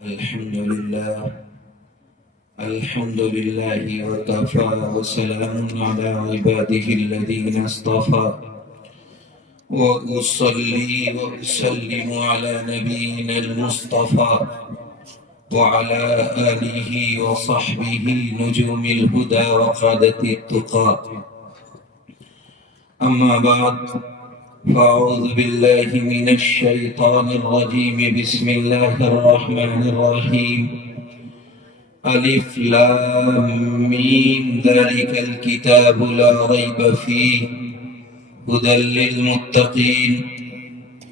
الحمد لله وكفى وسلام على عباده الذين اصطفى وأصلي وأسلم على نبينا المصطفى وعلى آله وصحبه نجوم الهدى وقادة التقى. أما بعد، فأعوذ بالله من الشيطان الرجيم. بسم الله الرحمن الرحيم. ألف لام ميم ذلك الكتاب لا ريب فيه هدى للمتقين.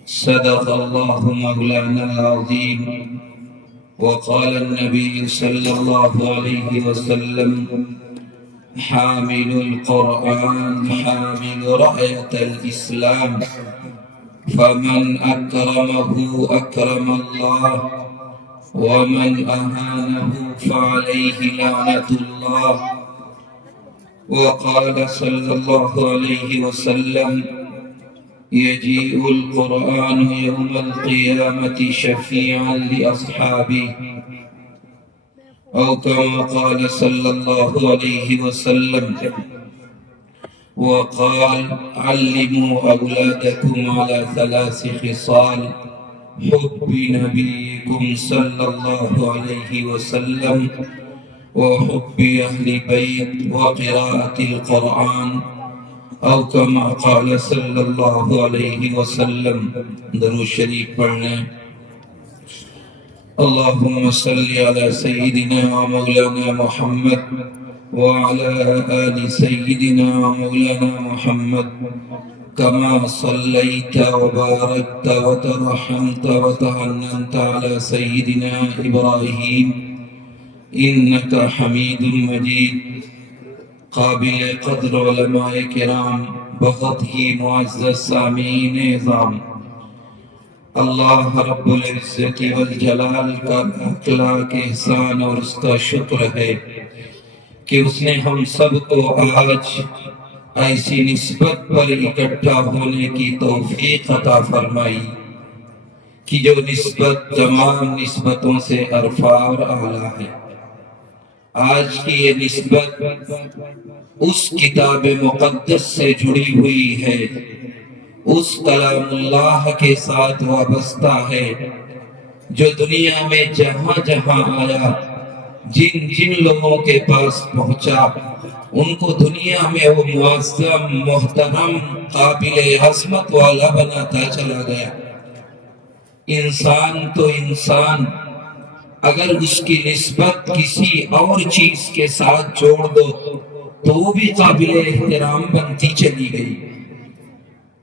صدق الله مولانا العظيم. وقال النبي صلى الله عليه وسلم: حامل القرآن حامل راية الإسلام، فمن أكرمه أكرم الله، ومن أهانه فعليه لعنة الله. وقال صلى الله عليه وسلم: يجيء القرآن يوم القيامة شفيعا لأصحابه، أو كما قال صلى الله عليه وسلم. وقال: علموا أولادكم على 3 خصال: حب نبيكم صلى الله عليه وسلم، وحب أهل بيت، وقراءة القرآن، أو كما قال صلى الله عليه وسلم. درود شریف پڑھنے. اللهم صل على سيدنا ومولانا محمد وعلى آل سيدنا ومولانا محمد، كما صليت وباركت وترحمت وتعننت على سيدنا إبراهيم إنك حميد مجيد. قابل قدر علماء کرام، بہت ہی معزز سامعین اعظام، اللہ رب العزت والجلال کا اخلاق احسان اور اس کا شکر ہے کہ اس نے ہم سب کو آج ایسی نسبت پر اکٹھا ہونے کی توفیق عطا فرمائی کہ جو نسبت تمام نسبتوں سے ارفع اور اعلیٰ ہے. آج کی یہ نسبت اس کتاب مقدس سے جڑی ہوئی ہے، اس کلام اللہ کے ساتھ وابستہ ہے، جو دنیا میں جہاں جہاں آیا، جن جن لوگوں کے پاس پہنچا، ان کو دنیا میں وہ معظم، محترم، قابل عظمت والا بناتا چلا گیا. انسان تو انسان اگر اس کی نسبت کسی اور چیز کے ساتھ جوڑ دو تو وہ بھی قابل احترام بنتی چلی گئی.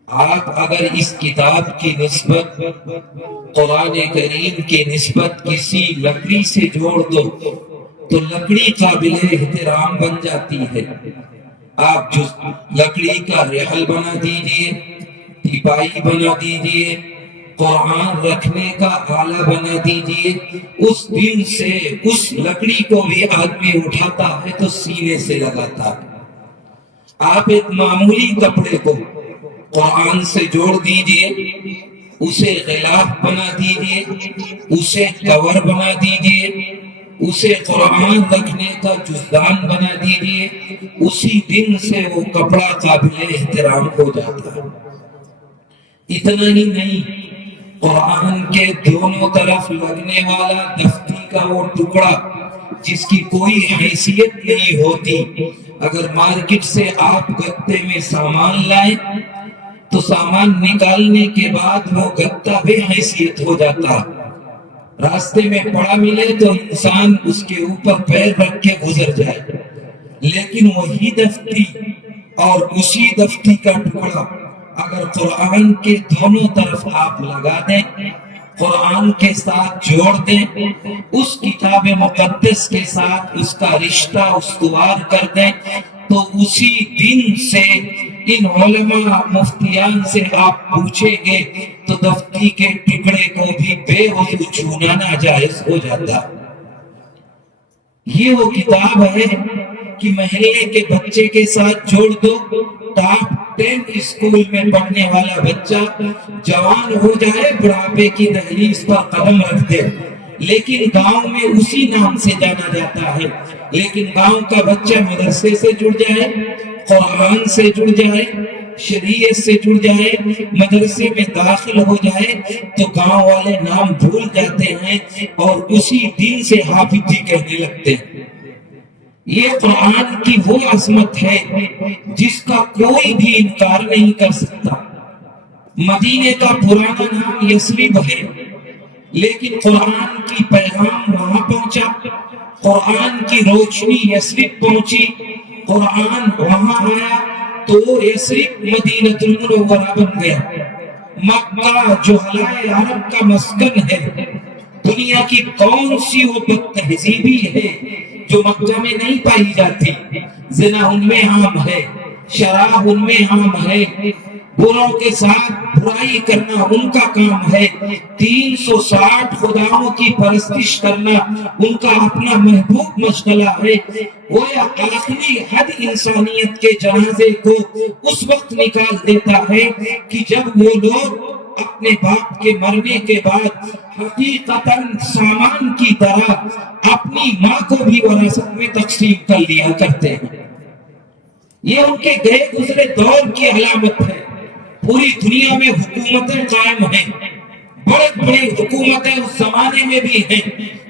آپ اگر اس کتاب کی نسبت، قرآن کریم کی نسبت کسی لکڑی سے جوڑ دو تو لکڑی قابل احترام بن جاتی ہے. آپ جو لکڑی کا رحل بنا دیجئے، تیپائی بنا دیجئے، قرآن رکھنے کا آلہ بنا دیجئے، اس دن سے اس لکڑی کو بھی آدمی اٹھاتا ہے تو سینے سے لگاتا ہے. آپ ایک معمولی کپڑے کو قرآن سے جوڑ دیجئے، اسے غلاف بنا دیجئے، اسے کور بنا دیجئے، اسے قرآن رکھنے کا جزدان بنا دیجئے، اسی دن سے وہ کپڑا قابل احترام ہو جاتا ہے. اتنا ہی نہیں، قرآن کے دونوں طرف لگنے والا دفتی کا وہ ٹکڑا جس کی کوئی حیثیت نہیں ہوتی، اگر مارکیٹ سے آپ گتے میں سامان لائیں تو سامان نکالنے کے بعد وہ گتا بے حیثیت ہو جاتا. راستے میں پڑا ملے تو انسان اس کے اوپر پیر رکھ کے گزر جائے، لیکن وہی دفتی اور اسی دفتی کا ٹکڑا اگر قرآن کے دونوں طرف آپ لگا دیں، قرآن کے ساتھ جوڑ دیں، اس کتاب مقدس کے ساتھ اس کا رشتہ استوار کر دیں، تو اسی دن سے ان علماء مفتیان سے آپ پوچھیں گے تو دفتی کے ٹکڑے کو بھی بے وضو چھونا ناجائز ہو جاتا. یہ وہ کتاب ہے کہ محلے کے بچے کے ساتھ جوڑ دو، ٹاپ 10 اسکول میں پڑھنے والا بچہ جوان ہو جائے، بڑھاپے کی دہلیز پر قدم رکھ دے، لیکن گاؤں میں اسی نام سے جانا جاتا ہے. لیکن گاؤں کا بچہ مدرسے سے جڑ جائے، قرآن سے جڑ جائے، شریعت سے جڑ جائے، مدرسے میں داخل ہو جائے تو گاؤں والے نام بھول جاتے ہیں اور اسی دن سے حافظ جی کہنے لگتے ہیں. یہ قرآن کی وہ عظمت ہے جس کا کوئی بھی انکار نہیں کر سکتا. مدینے کا پرانا نام یثرب ہے، لیکن قرآن کی پیغام وہاں پہنچا، قرآن کی روشنی یثرب پہنچی، قرآن وہاں آیا تو یثرب مدینہ المنورہ بن گیا. مکہ جو حلائے عرب کا مسکن ہے، دنیا کی کون سی وہ بد تہذیبی ہے جو مکہ میں نہیں پائی جاتی؟ زنا ان میں عام ہے، شراب ان میں عام ہے، بروں کے ساتھ برائی کرنا ان کا کام ہے، 360 خداؤں کی پرستش کرنا ان کا اپنا محبوب مشغلہ ہے. وہ آخری حد انسانیت کے جنازے کو اس وقت نکال دیتا ہے کہ جب وہ لوگ اپنے باپ کے مرنے کے بعد حقیقتاً سامان کی طرح اپنی ماں کو بھی وراثت میں تقسیم کر لیا کرتے ہیں. یہ ان کے گئے گزرے دور کی علامت ہے. پوری دنیا میں حکومتیں قائم ہیں، بڑے بڑے حکومتیں اس زمانے میں بھی ہیں،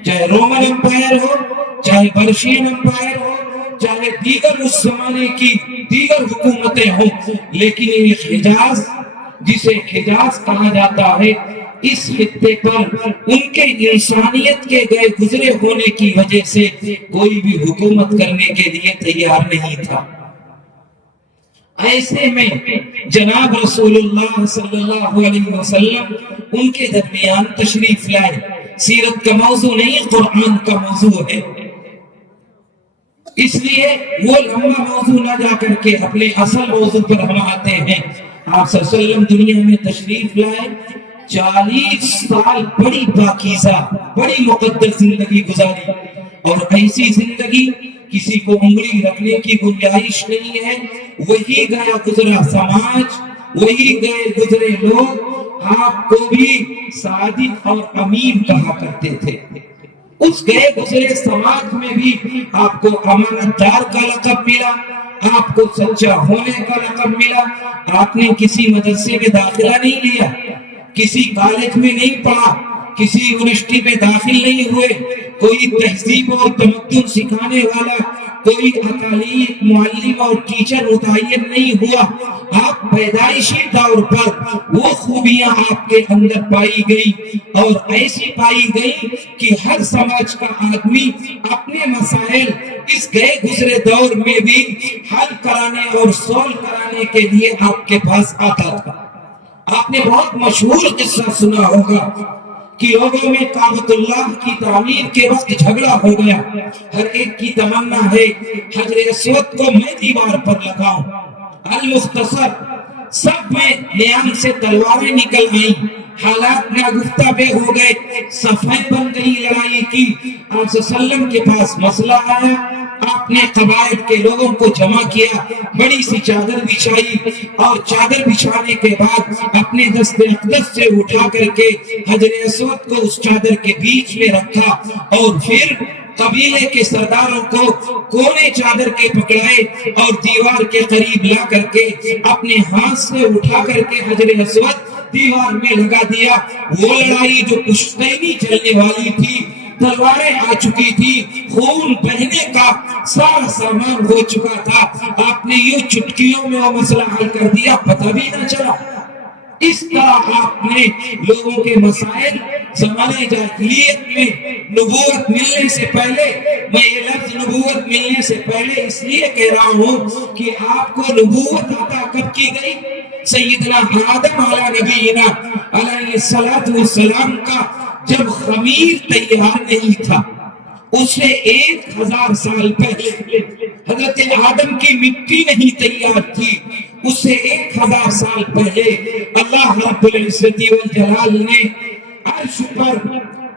چاہے رومن امپائر ہو، چاہے پرشین امپائر ہو، چاہے دیگر اس زمانے کی دیگر حکومتیں ہوں. لیکن یہ حجاز، جسے حجاز کہا جاتا ہے، اس خطے پر ان کے انسانیت کے گئے گزرے ہونے کی وجہ سے کوئی بھی حکومت کرنے کے لیے تیار نہیں تھا. ایسے میں جناب رسول اللہ صلی اللہ علیہ وسلم ان کے درمیان تشریف لائے. سیرت کا موضوع نہیں، قرآن کا موضوع ہے، اس لیے وہ لمبا موضوع نہ جا کر کے اپنے اصل موضوع پر ہم آتے ہیں. آپ صلی اللہ علیہ وسلم دنیا میں تشریف لائے، 40 سال بڑی پاکیزہ، بڑی مقدس زندگی گزاری، اور ایسی زندگی کسی کو انگلی رکھنے کی گنجائش نہیں ہے. وہی گیا گزرا سماج، وہی گئے گزرے لوگ آپ کو بھی صادق اور امین کہا کرتے تھے. اس گئے گزرے سماج میں بھی آپ کو امانت دار کا لقب ملا، آپ کو سچا ہونے کا لقب ملا. آپ نے کسی مدرسے میں داخلہ نہیں لیا، کسی کالج میں نہیں پڑھا، کسی یونیورسٹی میں داخل نہیں ہوئے، کوئی تہذیب اور تمدن سکھانے والا، کوئی اکالیف، معلم اور ٹیچر متعین نہیں ہوا. آپ پیدائشی طور پر وہ خوبیاں آپ کے اندر پائی گئی اور ایسی پائی گئی کہ ہر سماج کا آدمی اپنے مسائل اس گئے گزرے دور میں بھی حل کرانے اور سول کرانے کے لیے آپ کے پاس آتا تھا. آپ نے بہت مشہور قصہ سنا ہوگا کہ لوگوں میں کعبۃ اللہ کی تعمیر کے وقت جھگڑا ہو گیا. ہر ایک کی تمنا ہے حجر اسود کو میں دیوار پر لگاؤں. المختصر سب میں نیام سے تلواریں نکل آئیں، حالات ناگفتہ بے ہو گئے، صفیں بن گئی لڑائی کی. آپ صلی اللہ علیہ وسلم کے پاس مسئلہ آیا، آپ نے قبائل کے لوگوں کو جمع کیا، بڑی سی چادر بچھائی اور چادر بچھانے کے بعد اپنے دست اقدس سے اٹھا کر کے حجر اسود کو اس چادر کے بیچ میں رکھا اور پھر قبیلے کے سرداروں کو کونے چادر کے پکڑائے اور دیوار کے قریب لا کر کے اپنے ہاتھ سے اٹھا کر کے حجر اسود دیوار میں لگا دیا. وہ لڑائی جو پشتینی چلنے والی تھی، تلواریں آ چکی تھی، خون بہنے کا سارا سامان ہو چکا تھا، آپ نے یوں چٹکیوں میں وہ مسئلہ حل کر دیا، پتہ بھی نہ چلا. اس طرح آپ نے لوگوں کے مسائل زمانے جاہلیت میں نبوت ملنے سے پہلے، میں یہ لفظ نبوت ملنے سے پہلے اس لیے کہہ رہا ہوں کہ آپ کو نبوت عطا کب کی گئی؟ سیدنا آدم علیہ نبینا علیہ السلام کا جب خمیر تیار نہیں تھا، اسے 1000 سال پہلے حضرت آدم کی مٹی نہیں تیار تھی، اسے 1000 سال پہلے اللہ رب العزت والجلال نے عرش پر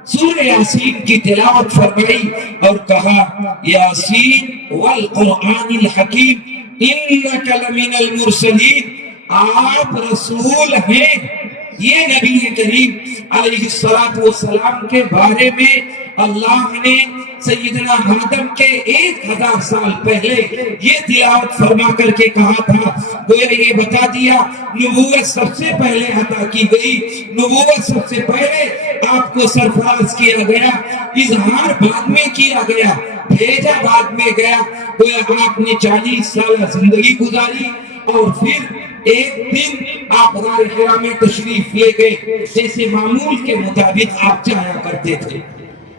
سورہ یاسین کی تلاوت فرمائی اور کہا یاسین والقرآن الحکیم انک لمن المرسلین، آپ رسول ہیں یہ نبی کریم علیہ السلام کے بارے میں اللہ نے سیدنا آدم کے 1000 سال پہلے یہ تلاوت فرما کر کے کہا تھا، گویا یہ بتا دیا نبوت سب سے پہلے عطا کی گئی، نبوت سب سے پہلے آپ کو سرفراز کیا گیا، اظہار بعد میں کیا گیا، بھیجا بعد میں گیا۔ گویا آپ نے 40 سالہ زندگی گزاری اور پھر ایک دن آپ غار حرا میں تشریف لے گئے، جیسے معمول کے مطابق آپ جایا کرتے تھے۔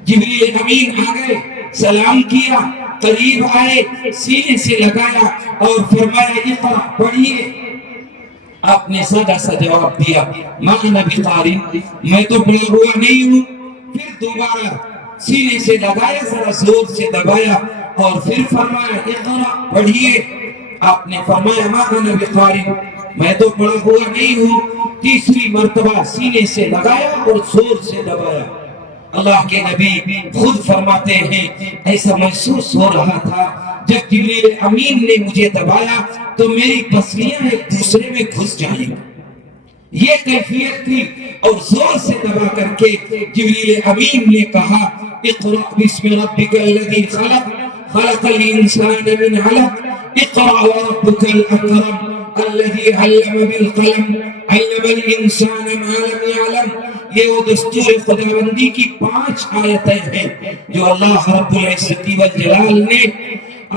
جبریل امین آ گئے، سلام کیا، قریب آئے، سینے سے لگایا اور فرمایا اقرأ، پڑھیے۔ آپ نے سادہ سا جواب دیا، ما انا بقاری، میں تو پڑھا ہوا نہیں ہوں۔ پھر دوبارہ سینے سے لگایا، ذرا زور سے دبایا اور پھر فرمایا اقرأ، پڑھیے۔ آپ نے فرمایا ما انا بقاری، میں تو پڑھا ہوا نہیں ہوں۔ تیسری مرتبہ سینے سے لگایا اور زور سے دبایا۔ اللہ کے نبی خود فرماتے ہیں ایسا محسوس ہو رہا تھا جب جبریل امین نے مجھے دبایا تو میری پسلیاں ایک دوسرے میں گھس جائیں، یہ کیفیت تھی۔ اور زور سے دبا کر کے جبریل امین نے کہا اقرأ بسم ربک الذی خلق، خلق الانسان من علق، اقرأ وربک الاکرم الذي علم بالقلم علم الانسان ما لم يعلم۔ یہ وہ دستور خداوندی کی 5 آیتیں ہیں جو اللہ رب العزت والجلال نے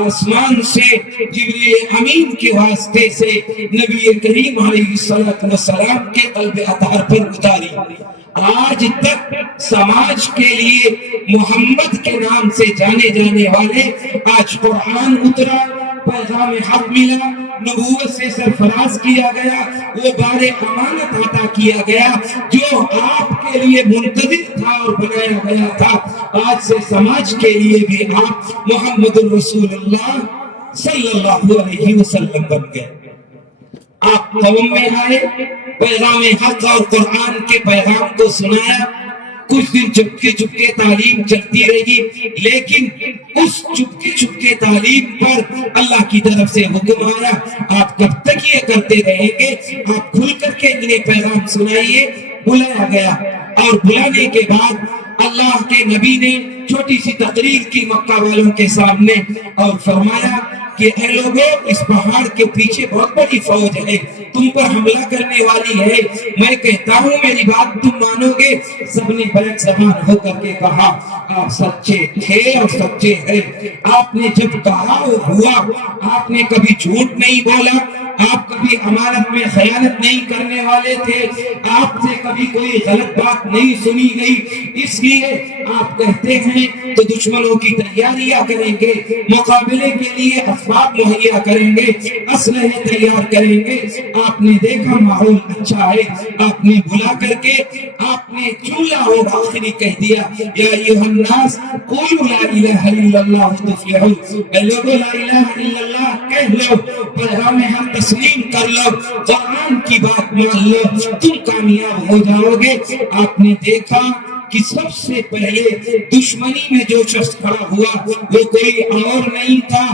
آسمان سے جبریل امین کے واسطے سے نبی کریم علیہ السلام کے قلب اطہر پر اتاری۔ آج تک سماج کے لیے محمد کے نام سے جانے جانے والے، آج قرآن اترا، پیغام حق ملا، نبوت سے سرفراز کیا گیا، وہ بار امانت عطا کیا گیا جو آپ کے لیے منتظر تھا اور بنایا گیا تھا۔ آج سے سماج کے لیے بھی آپ محمد الرسول اللہ صلی اللہ علیہ وسلم بن گئے۔ آپ قوم میں آئے، پیغام حق اور قرآن کے پیغام کو سنایا، کچھ دن چپکے چپکے تعلیم چلتی رہی، لیکن اس چپکے چپکے تعلیم پر اللہ کی طرف سے حکم آیا آپ کب تک یہ کرتے رہیں گے، آپ کھل کر کے انہیں پیغام سنائیے۔ بلایا گیا اور بلانے کے بعد اللہ کے نبی نے چھوٹی سی تقریر کی مکہ والوں کے سامنے اور فرمایا کہ اے لوگوں، اس پہاڑ کے پیچھے بہت بڑی فوج ہے، تم پر حملہ کرنے والی ہے، میں کہتا ہوں میری بات تم مانو گے؟ سب نے بیک زبان ہو کر کے کہا آپ سچے تھے اور سچے ہیں، آپ نے جب کہا وہ ہوا، آپ نے کبھی جھوٹ نہیں بولا، آپ کبھی امانت میں خیانت نہیں کرنے والے تھے، آپ سے کبھی کوئی غلط بات نہیں سنی گئی، اس لیے آپ کہتے ہیں تو دشمنوں کی تیاریاں کریں گے، مقابلے کے لیے اسباب مہیا کریں گے، اسلحے تیار کریں گے۔ آپ نے دیکھا ماحول اچھا ہے، آپ نے بلا کر کے آپ نے چولا اور آخری کہہ دیا یا ایھا الناس قولوا لا الہ الا اللہ تفلحون، اے لوگوں لا الہ الا اللہ کہہ لو، پیغام حق تسلیم کر لو، قرآن کی بات مان لو، تم کامیاب ہو جاؤ گے۔ آپ نے دیکھا کہ سب سے پہلے دشمنی میں جو شخص کھڑا ہوا وہ کوئی اور نہیں تھا،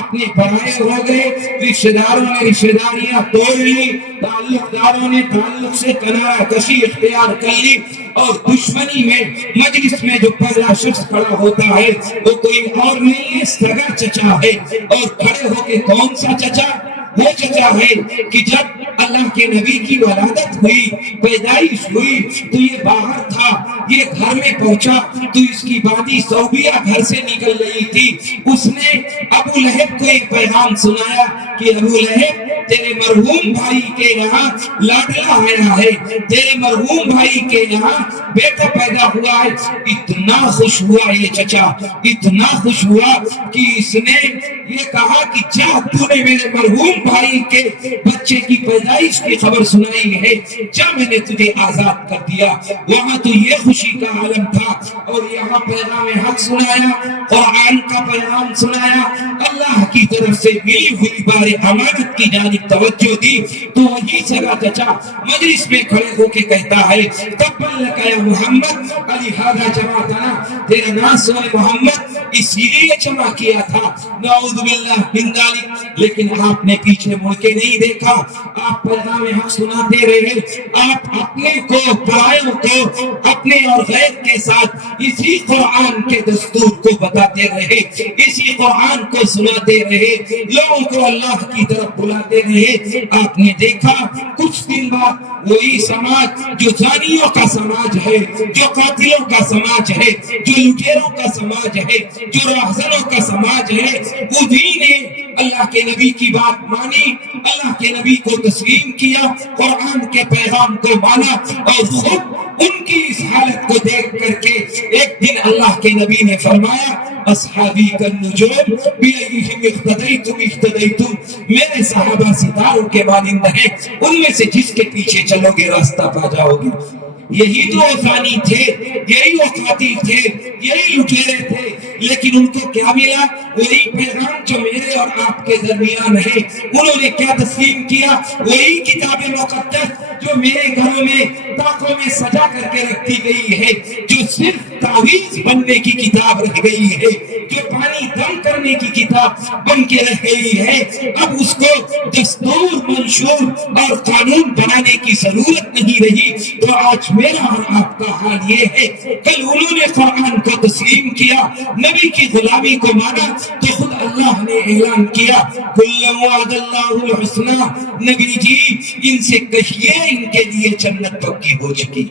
اپنے پرائے ہو گئے، رشتہ داروں نے رشتہ داریاں توڑ لی، تعلق داروں نے تعلق سے کنارہ کشی اختیار کر لی، اور دشمنی میں مجلس میں جو پہلا شخص کھڑا ہوتا ہے وہ کوئی اور نہیں ہے، سگا چچا ہے۔ اور کھڑے ہو کے کون سا چچا؟ وہ چچا ہے کہ جب اللہ کے نبی کی ولادت ہوئی، پیدائش ہوئی تو یہ باہر تھا، یہ گھر میں پہنچا تو اس کی بادی صوبیہ گھر سے نکل رہی تھی، اس نے ابو لہب کو ایک پیغام سنایا کہ ابو لہب تیرے مرحوم بھائی کے یہاں لاڈلا آیا ہے، تیرے مرحوم بھائی کے یہاں بیٹا پیدا ہوا ہے۔ اتنا خوش ہوا یہ چچا، اتنا خوش ہوا کہ اس نے یہ کہا کہ جا تو نے میرے مرحوم بھائی کے بچے کی پیدائش کی خبر سنائی ہے، جا میں نے تجھے آزاد کر دیا۔ وہاں تو یہ خوشی کا عالم تھا، اور یہاں پیغام حق سنایا، قرآن کا پیغام سنایا، اللہ کی طرف سے ملی ہوئی بار امانت کی جانب جانب توجہ دی تو وہی سگا چچا مجلس میں کھڑے ہو کے کہتا ہے تبا لک یا محمد لہذا جمعتنا، تیرے ناس و محمد اسی لیے جمع کیا تھا، نعوذ باللہ من ذالک۔ لیکن آپ نے پیچھے مڑ کے نہیں دیکھا، آپ پیغام حق سناتے رہے، آپ اپنے کو پرائیوں کو اپنے اور غیر کے ساتھ اسی قرآن کے دستور کو بتاتے رہے، اسی قرآن کو سناتے رہے، لوگوں کو اللہ کی طرف بلاتے رہے۔ آپ نے دیکھا کچھ دن بعد وہی سماج جو زانیوں کا سماج ہے، جو قاتلوں کا سماج ہے، جو لٹیروں کا سماج ہے، جو راہزنوں کا سماج ہے، انہی نے اللہ کے نبی کی بات مانی، اللہ کے نبی کو تسلیم کیا، قرآن کے پیغام کو مانا، اور خود ان کی اس حالت کو دیکھ کر کے ایک دن اللہ کے نبی نے فرمایا اصحابی کالنجوم بِأَيِّهِمْ اقْتَدَيْتُمْ اقْتَدَيْتُمْ، میرے صحابہ ستاروں کے مانند ہیں، ان میں سے جس کے پیچھے چلو گے راستہ پا جاؤ گے۔ یہی تو وہ زانی تھے، یہی وہ قاتل تھے، یہی لٹیرے تھے، لیکن ان کو کیا ملا؟ وہی پیغام جو میرے اور آپ کے درمیان ہے۔ انہوں نے کیا تسلیم کیا؟ وہی کتاب مقدس جو میرے گھروں میں طاقوں میں سجا کر کے رکھی گئی ہے، جو صرف تعویذ بننے کی کتاب رہ گئی ہے، جو پانی دم کرنے کی کتاب بن کے رہ گئی ہے، اب اس کو دستور منشور اور قانون بنانے کی ضرورت نہیں رہی۔ تو آج میرا اور آپ کا حال یہ ہے، کل انہوں نے قرآن کو تسلیم کیا، نبی کی غلامی کو مانا، تو خود اللہ نے اعلان کیا کُلًّا وعد اللہ الحسنى، نبی جی ان سے کہیے ان کے لیے جنت پکی ہو چکی۔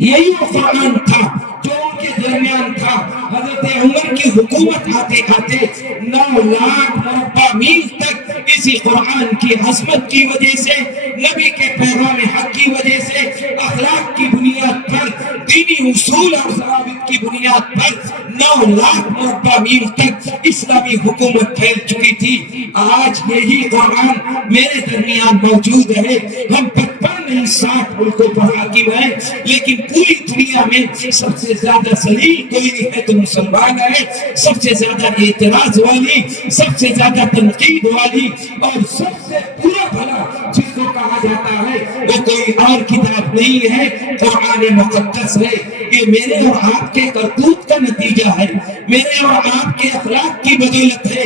یہی وہ قرآن تھا جو ان کے درمیان تھا۔ حضرت عمر کی حکومت آتے آتے 9 لاکھ مربع میل تک اسی قرآن کی عظمت کی وجہ سے، نبی کے پیغام حق کی وجہ سے، اخلاق کی بنیاد پر، دینی اصول اور ضوابط کی بنیاد پر 9 لاکھ مربع میل تک اسلامی حکومت پھیل چکی تھی۔ آج یہی قرآن میرے درمیان موجود ہے۔ ہم 55 نہیں 60 ملکوں پر حاکم ہیں، لیکن پوری دنیا میں سب سے زیادہ ذلیل کوئی ہے تو مسلمان ہے، سب سے زیادہ اعتراض والی، سب سے زیادہ تنقید والی، اور سب سے برا بھلا جس کو کہا جاتا ہے وہ کوئی اور کتاب نہیں ہے، قرآن مقدس ہے۔ یہ میرے اور آپ کے کرتوت کا نتیجہ ہے، میرے اور آپ کے اخلاق کی بدولت ہے۔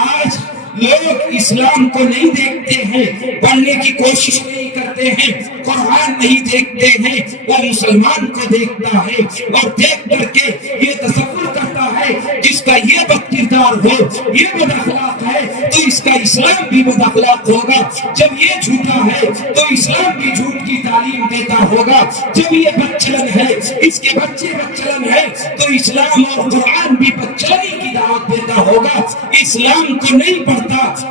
آج لوگ اسلام کو نہیں دیکھتے ہیں، پڑھنے کی کوشش نہیں کرتے ہیں، قرآن نہیں دیکھتے ہیں، وہ مسلمان کو دیکھتا ہے اور دیکھ کر کے یہ تصور کرتا ہے جس کا یہ بد کردار ہو، یہ بد اخلاق ہے تو اس کا اسلام بھی بد اخلاق ہوگا، جب یہ جھوٹا ہے تو اسلام بھی جھوٹ کی تعلیم دیتا ہوگا، جب یہ بدچلن ہے، اس کے بچے بدچلن ہے تو اسلام اور قرآن بھی بدچلنی کی دعوت دیتا ہوگا۔ اسلام کو نہیں پڑھتا،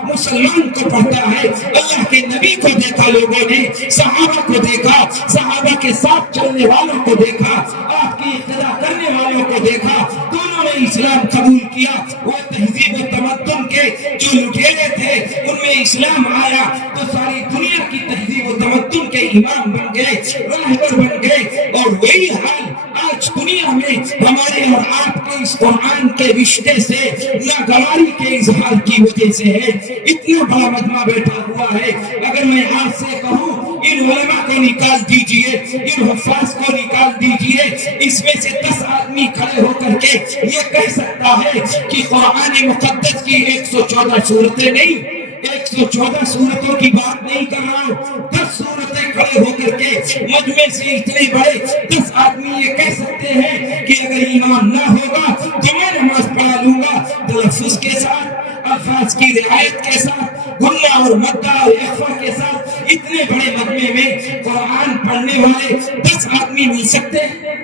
مسلمان کو پڑھتا ہے۔ اللہ کے نبی کو دیکھا لوگوں نے، صحابہ کو دیکھا، صحابہ کے ساتھ چلنے والوں کو دیکھا، آپ کی اقتدا کرنے والوں کو دیکھا، دونوں نے اسلام قبول کیا۔ وہ تہذیب و تمدن کے جو لٹیرے تھے ان میں اسلام آیا تو ساری دنیا کی تہذیب و تمدن کے امام بن گئے، راہبر بن گئے، اور وہی حال آج دنیا میں ہمارے اور آپ کے اس قرآن کے رشتے سے ناگواری کے اظہار کی وجہ سے ہے۔ اتنا بڑا مجمع بیٹھا ہوا ہے، اگر میں آپ سے کہوں ان علماء کو نکال دیجئے، ان حفاظ کو نکال دیجئے، اس میں سے 10 آدمی کھڑے ہو کر کے یہ کہہ سکتا ہے کہ قرآن مقدس کی 114 سورتیں نہیں، 114 سورتوں کی بات نہیں کر رہا ہوں، 10 سورتیں کھڑے ہو کر کے مجمع سے اتنے بڑے 10 آدمی یہ کہہ سکتے ہیں کہ اگر ایمان نہ ہوگا تو میں نماز پڑھا لوں گا، تلفظ کے ساتھ، الفاظ کی رعایت کے ساتھ، گنہ اور مدہ اور اخفا کے ساتھ۔ اتنے بڑے مجمع میں قرآن پڑھنے والے 10 آدمی مل سکتے ہیں؟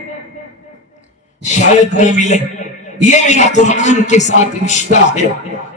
شاید نہ ملے۔ یہ میرا قرآن کے ساتھ رشتہ ہے،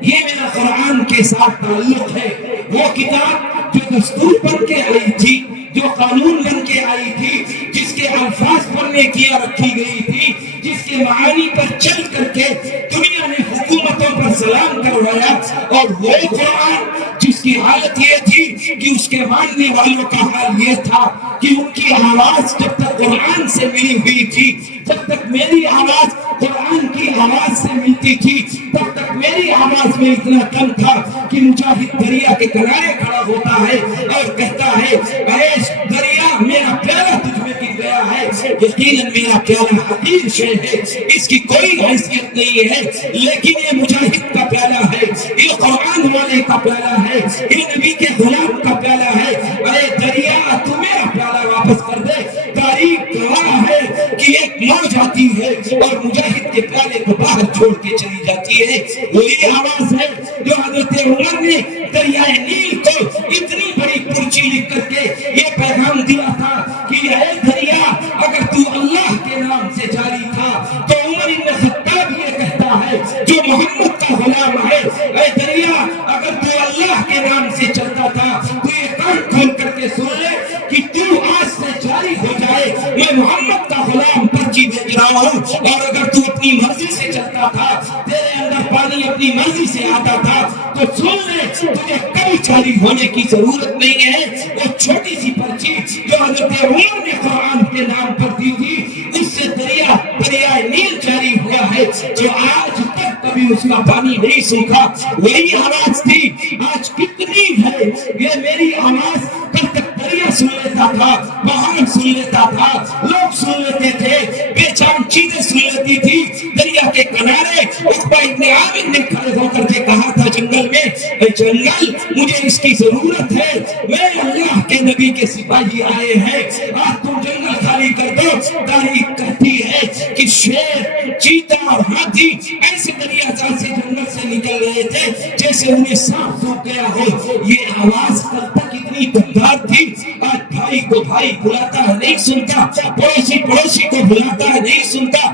یہ میرا قرآن کے ساتھ تعلق ہے۔ وہ کتاب جو دستور بن کے آئی تھی، جو قانون بن کے آئی تھی، جس کے الفاظ پڑھنے کی رکھی گئی تھی، جس کے معانی پر چل کر کے دنیا نے حکومتوں پر سلام کروایا، اور وہ قرآن جس کی حالت یہ تھی کہ اس کے ماننے والوں کا حال یہ تھا کہ ان کی آواز جب تک قرآن سے ملی ہوئی تھی، جب تک میری آواز قرآن کی آواز سے ملتی نکلتی تھی تب تک میری آواز میں اتنا دم تھا کہ مجاہد دریا کے کنارے کھڑا ہوتا ہے اور کہتا ہے اے دریا میرا پیالہ تجھ میں گر گیا ہے، یقیناً میرا پیالہ حقیر شے ہے، اس کی کوئی حیثیت نہیں ہے، لیکن یہ مجاہد کا پیالہ ہے، یہ قرآن والے کا پیالہ ہے، یہ نبی کے غلام کا پیالہ ہے، اے دریا تو میرا پیالہ واپس کر دے۔ تاریخ گواہ ہے کہ ایک موج آتی ہے اور مجاہد کے پیالے کو باہر چھوڑ کے چلی جاتی ہے، وہی آواز ہے جو حضرت عمر نے دریائے نیل کو اتنی بڑی پرچی لکھ کر کے یہ پیغام دیا تھا کہ اے دریا اگر تو اللہ کے نام سے جاری تھا تو عمر بن خطاب یہ کہتا ہے جو محمد کا غلام ہے، اے دریا اگر تو اللہ کے نام سے چلتا تھا تو یہ کان کھول کر کے سن لے کہ تو آج سے جاری ہو جائے، میں محمد کا غلام پرچی بھیج رہا ہوں، اور اگر تو اپنی مرضی سے چلتا تھا، تیرے اندر پانی اپنی مرضی سے آتا تھا تو سن لے تجھے کبھی جاری ہونے کی ضرورت نہیں ہے۔ وہ چھوٹی سی پرچی جو حضرت عمر نے قرآن کے نام پر دی تھی اس سے دریائے نیل جاری ہوا ہے جو آج تک کبھی اس کا پانی نہیں سوکھا، وہی آواز تھی آج کتنی ہے یہ میری آواز کل تک دریا سن لیتا تھا، پہاڑ سن لیتا تھا، لوگ سن لیتے تھے، بے جان چیزیں سن لیتی تھی، دریا کے کنارے عقبہ ابن عامر نے کھڑے ہو کر کے کہا تھا جنگل میں اے جنگل مجھے اس کی ضرورت ہے، میں اللہ کے نبی کے سپاہی آئے ہیں، آج تم جنگل خالی کر دو۔ تاریخ کہتی ہے کہ شیر چیتا اور ہاتھی ایسے دریا جان سے جنگل سے نکل رہے تھے جیسے انہیں سانپ سونپ گیا ہو، یہ آواز کل تک اتنی دمدار تھی، آج بھائی کو بھائی بلاتا ہے نہیں سنتا، پڑوسی کو بلاتا ہے نہیں سنتا،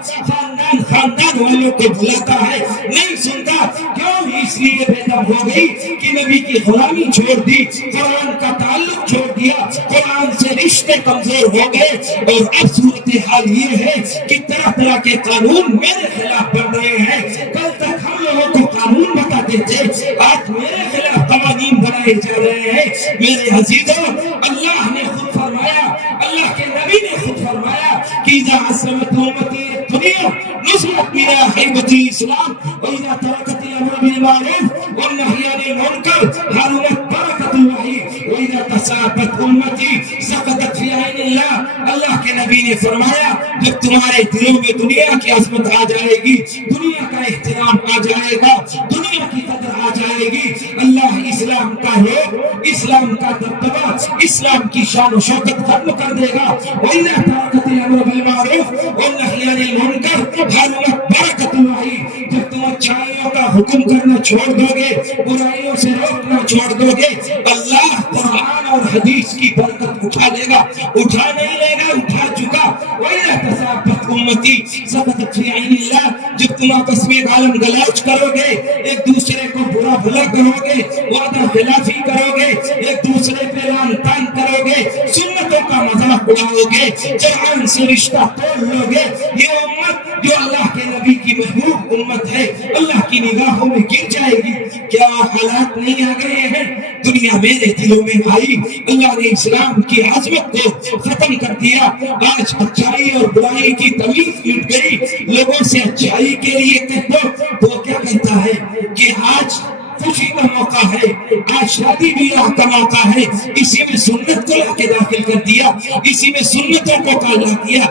خاندان والوں کو بلاتا ہے نہیں سنتا، کیوں؟ اس لیے بے دم ہو گئی کہ نبی کی غلامی چھوڑ دی، قرآن کا تعلق چھوڑ دیا، قرآن سے رشتے کمزور ہو گئے، اور اب صورتحال یہ ہے کہ طرح طرح کے قانون میرے خلاف بن رہے ہیں، کل تک ہم لوگوں کو قانون بتاتے تھے، آج میرے خلاف قوانین بنائے جا رہے ہیں۔ میرے عزیزوں اللہ نے خود فرمایا، اللہ کے نبی نے خود فرمایا کہ اذا عصمت امتی الدنیا نصرت میرا حیبت الاسلام واذا ترکت الامر بالمعروف والنهی عن المنکر حرمت برکت الوحی واذا تساقط امتی سقطت فی عین اللہ۔ اللہ کے نبی نے فرمایا جب تمہارے دلوں میں دنیا کی عظمت آ جائے گی، دنیا کا احترام آ جائے گا، دنیا کی قدر آ جائے گی، اللہ اسلام کا روح، اسلام کا دبدبہ، اسلام کی شان و شوکت ختم کر دے گا۔ وَإِذَا تَرَكَتِ الْأَمْرُ بِالْمَعْرُوفِ وَالنَّهْيِ عَنِ الْمُنكَرِ حَرُمَتْ بَرَكَتُ اللَّهِ۔ جب تم اچھائیوں کا حکم کرنا چھوڑ دو گے، برائیوں سے روکنا چھوڑ دو گے، اللہ قرآن اور حدیث کی برکت اٹھا لے گا، اٹھا نہیں لے گا، اٹھا چکا۔ وَإِذَا تَسَاقَطْ أُمَّتِي سَقَطَتْ فِي عَيْنِ اللَّهِ۔ جب تم آپس میں گالم گلوچ کرو گے، ایک دوسرے کو برا بھلا کرو گے، وعدہ خلافی کرو گے، ایک دوسرے پہ لعن طعن کرو گے، سنتوں کا مذاق اڑاؤ گے، قرآن سے رشتہ توڑ لو گے، یہ امت جو اللہ کے نبی کی محبوب امت ہے اللہ کی نگاہوں میں گر جائے گی۔ کیا حالات نہیں آ گئے ہیں؟ دنیا میرے دلوں میں آئی، اللہ نے اسلام کی عظمت کو ختم کر دیا، آج اچھائی اور برائی کی تمیز مٹ گئی، لوگوں سے اچھائی کے لیے کہتے تو کیا کہتا ہے کہ آج خوشی کا موقع ہے، آج شادی بیاہ کا موقع ہے، اسی میں سنت کو لا کے داخل کر دیا، اسی میں سنتوں کو کالا کیا،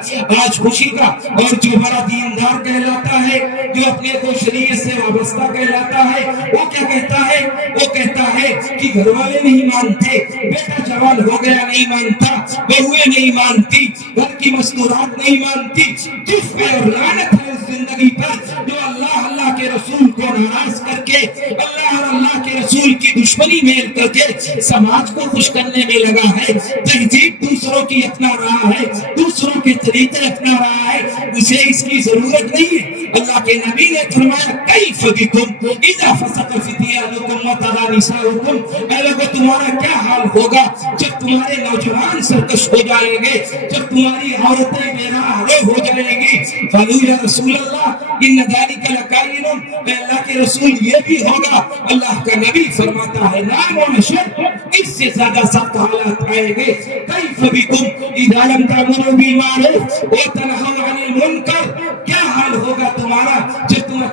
آج خوشی کا۔ اور جو بڑا دیندار کہلاتا ہے، جو اپنے کو شریعت سے وابستہ کہلاتا ہے، وہ کیا کہتا ہے؟ وہ کہتا ہے کہ گھر والے نہیں مانتے، بیٹا جوان ہو گیا نہیں مانتا، بہویں نہیں مانتی، گھر کی مستورات نہیں مانتی، جس پہ اور لعنت ہے اس زندگی پر جو اللہ کے رسول کو ناراض کر کے، اللہ کے رسول کی دشمنی میل کر کے سماج کو خوش کرنے میں لگا ہے، تہذیب دوسروں کی اپنا رہا ہے، دوسروں کے طریقے اپنا رہا ہے، اسے اس کی ضرورت نہیں ہے۔ اللہ کے نبی نے فرمایا کیف بکم اذا فسق فتیانکم وطغى نساؤکم، اے لوگو تمہارا کیا حال ہوگا جب تمہارے نوجوان سرکش ہو جائیں گے، جب تمہاری عورتیں بے راہ رو ہو جائیں گی۔ قالوا یا رسول اللہ ان ذلک لکائن، اے اللہ کے رسول یہ بھی ہوگا؟ اللہ کا نبی فرماتا ہے نعم و نشد، اس سے زیادہ سخت حالات آئیں گے۔ کیف بکم اذا لم تأمروا بالمعروف وتنہوا عن المنکر، کیا حال ہوگا تمہارا جب تم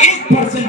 1%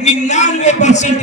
99%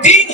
3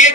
1,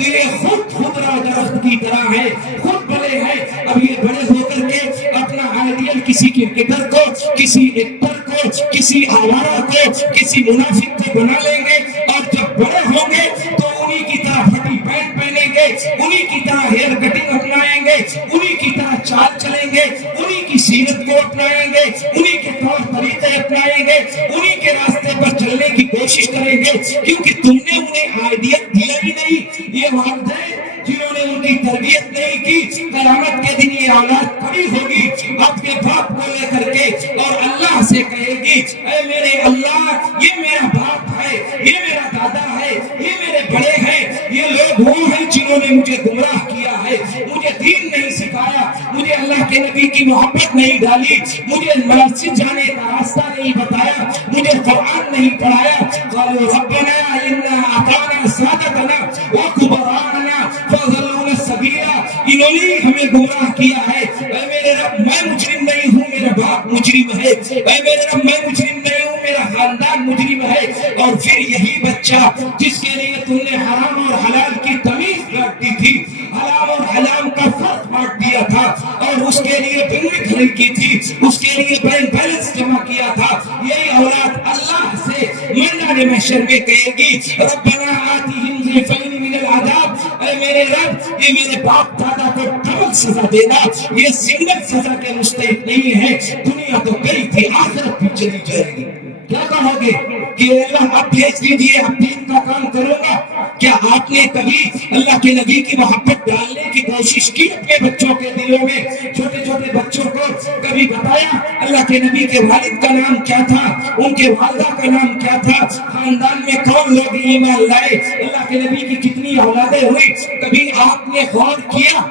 تو یہ خود خودرا درخت کی طرح ہے، خود بڑے ہیں. اب یہ بڑے ہو کر کے اپنا آئیڈیل کسی کرکٹر کو، کسی ایکٹر کو، کسی آوارہ کو، کسی منافق کو بنا لیں گے، اور جب بڑے ہوں گے تو انہی کی طرح پھٹی پینٹ پہنیں گے، انہی کی طرح ہیئر کٹنگ اپنائیں گے، انہی کی طرح چال چلیں گے، انہی کی سیرت کو اپنائیں گے، انہی کے طور طریقے اپنائیں گے، انہی کے راستے پر چلنے کی کوشش کریں گے، کیونکہ تم نے انہیں آئیڈیل دیا ہی نہیں. یہ والدین جنہوں نے ان کی تربیت نہیں کی، قیامت کے دن یہ اولاد کھڑی ہوگی اپنے باپ کو لے کر کے اور اللہ سے کہے گی اے میرے اللہ، یہ میرا باپ ہے، یہ میرا دادا ہے، یہ میرے بڑے ہیں، یہ لوگ وہ ہیں جنہوں نے مجھے گمراہ کیا ہے، مجھے دین نہیں سکھایا، مجھے اللہ کے نبی کی محبت نہیں ڈالی، مجھے مسجد جانے کا راستہ نہیں بتایا، مجھے قرآن نہیں پڑھایا. قالوا ربنا انا اطعنا سادتنا وكبراءنا فضلونا السبيل. انہوں نے ہمیں گمراہ کیا ہے. اے میرے رب، میں مجرم نہیں ہوں، میرا باپ مجرم ہے. اے میرے رب، میں مجرم نہیں ہوں، میرا خاندان مجرم ہے. اور پھر یہی بچہ جس کے لیے تم نے حرام اور حلال کی تمیز کر دی تھی، حرام اور حرام کا فرق بانٹ دیا تھا، اور اس کے لیے بنوی کھڑی کی تھی، اس کے لیے بینک بیلنس جمع کیا تھا، یہی اولاد اللہ سے میدان محشر میں کہے گی ربنا آتیہم ضعفین من العذاب. اے میرے رب، یہ میرے باپ دادا کو ڈبل سزا دینا، یہ سنگل سزا کے مستحق نہیں ہے. دنیا تو گئی تھی، آخرت بھی چلی جائے گی. کیا کہو گے کہ اللہ اب بھیج دیجیے، اب دین کا کام کروں گا؟ کیا آپ نے کبھی اللہ کے نبی کی محبت ڈالنے کی کوشش کی اپنے بچوں کے دلوں میں؟ چھوٹے چھوٹے بچوں کو کبھی بتایا اللہ کے نبی کے والد کا نام کیا تھا، ان کے والدہ کا نام کیا تھا، خاندان میں کون لوگ ایمان لائے، اللہ کے نبی کی کتنی اولادیں ہوئی؟ کبھی آپ نے غور کیا؟